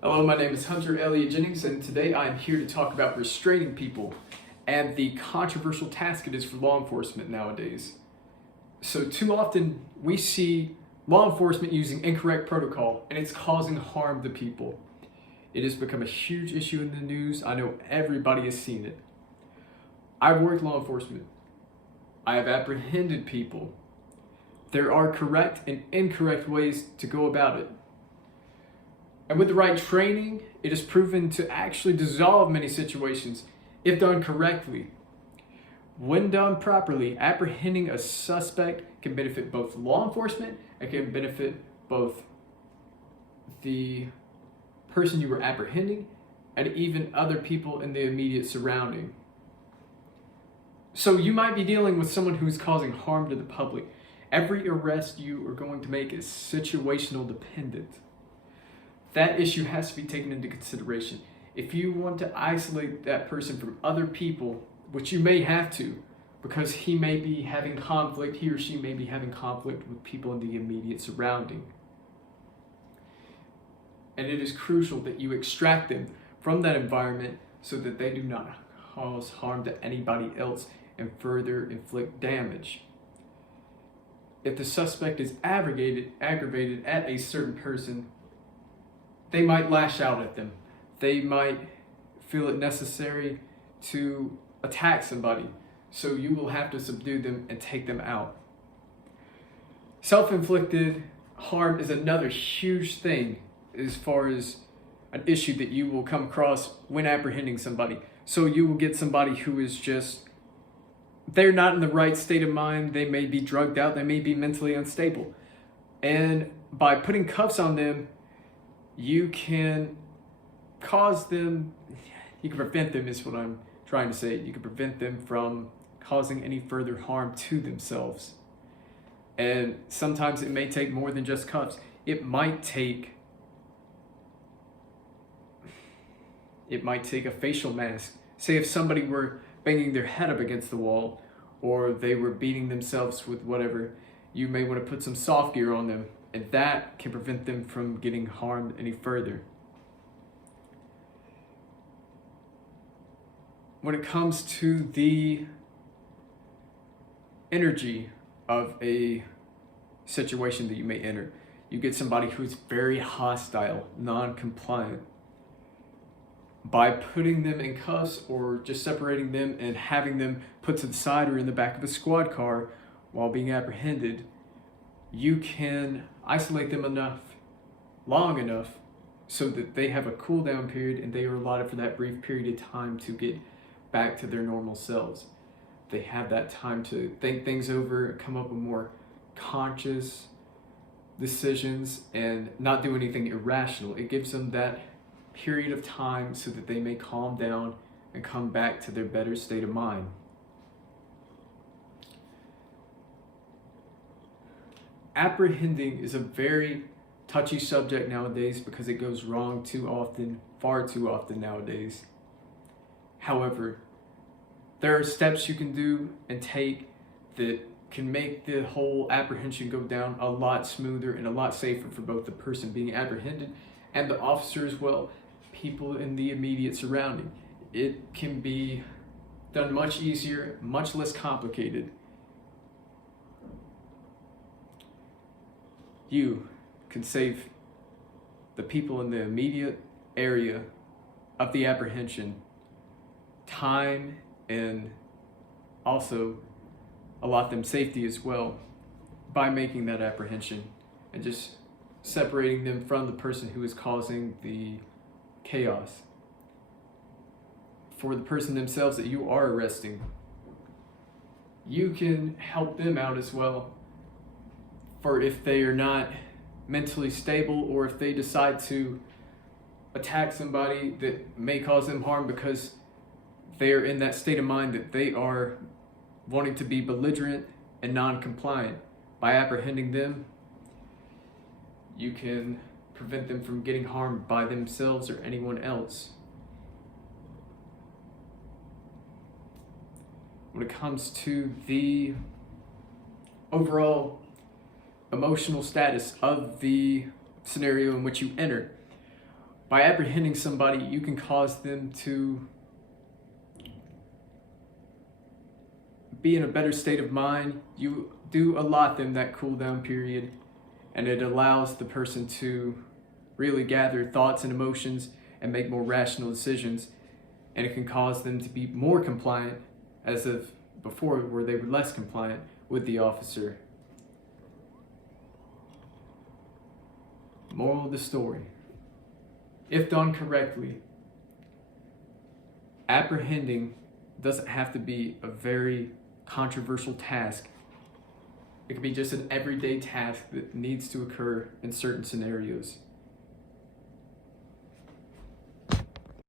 Hello, my name is Hunter Elliott Jennings, and today I am here to talk about restraining people and the controversial task it is for law enforcement nowadays. So, too often we see law enforcement using incorrect protocol, and it's causing harm to people. It has become a huge issue in the news. I know everybody has seen it. I've worked law enforcement. I have apprehended people. There are correct and incorrect ways to go about it. And with the right training, it is proven to actually dissolve many situations if done correctly. When done properly, apprehending a suspect can benefit both law enforcement and can benefit both the person you were apprehending and even other people in the immediate surrounding. So you might be dealing with someone who's causing harm to the public. Every arrest you are going to make is situational dependent. That issue has to be taken into consideration. If you want to isolate that person from other people, which you may have to, because he may be having conflict, he or she may be having conflict with people in the immediate surrounding. And it is crucial that you extract them from that environment so that they do not cause harm to anybody else and further inflict damage. If the suspect is aggravated at a certain person, they might lash out at them. They might feel it necessary to attack somebody. So you will have to subdue them and take them out. Self-inflicted harm is another huge thing as far as an issue that you will come across when apprehending somebody. So you will get somebody who is they're not in the right state of mind. They may be drugged out. They may be mentally unstable. And by putting cuffs on them, you can prevent them is what I'm trying to say. You can prevent them from causing any further harm to themselves. And sometimes it may take more than just cuffs. It might take a facial mask. Say if somebody were banging their head up against the wall or they were beating themselves with whatever, you may want to put some soft gear on them, and that can prevent them from getting harmed any further. When it comes to the energy of a situation that you may enter, you get somebody who's very hostile, non-compliant. By putting them in cuffs or just separating them and having them put to the side or in the back of a squad car while being apprehended, you can isolate them long enough so that they have a cool down period and they are allotted for that brief period of time to get back to their normal selves. They have that time to think things over, come up with more conscious decisions and not do anything irrational. It gives them that period of time so that they may calm down and come back to their better state of mind. Apprehending is a very touchy subject nowadays because it goes wrong too often, far too often nowadays. However, there are steps you can do and take that can make the whole apprehension go down a lot smoother and a lot safer for both the person being apprehended and the officer as well, people in the immediate surrounding. It can be done much easier, much less complicated. You can save the people in the immediate area of the apprehension time and also allot them safety as well by making that apprehension and just separating them from the person who is causing the chaos. For the person themselves that you are arresting, you can help them out as well. For if they are not mentally stable or if they decide to attack somebody that may cause them harm because they are in that state of mind that they are wanting to be belligerent and non-compliant. By apprehending them, you can prevent them from getting harmed by themselves or anyone else. When it comes to the overall emotional status of the scenario in which you enter, By apprehending somebody, you can cause them to be in a better state of mind. You do allot them that cool down period, and it allows the person to really gather thoughts and emotions and make more rational decisions, and it can cause them to be more compliant as of before where they were less compliant with the officer. Moral of the story: if done correctly, apprehending doesn't have to be a very controversial task. It can be just an everyday task that needs to occur in certain scenarios.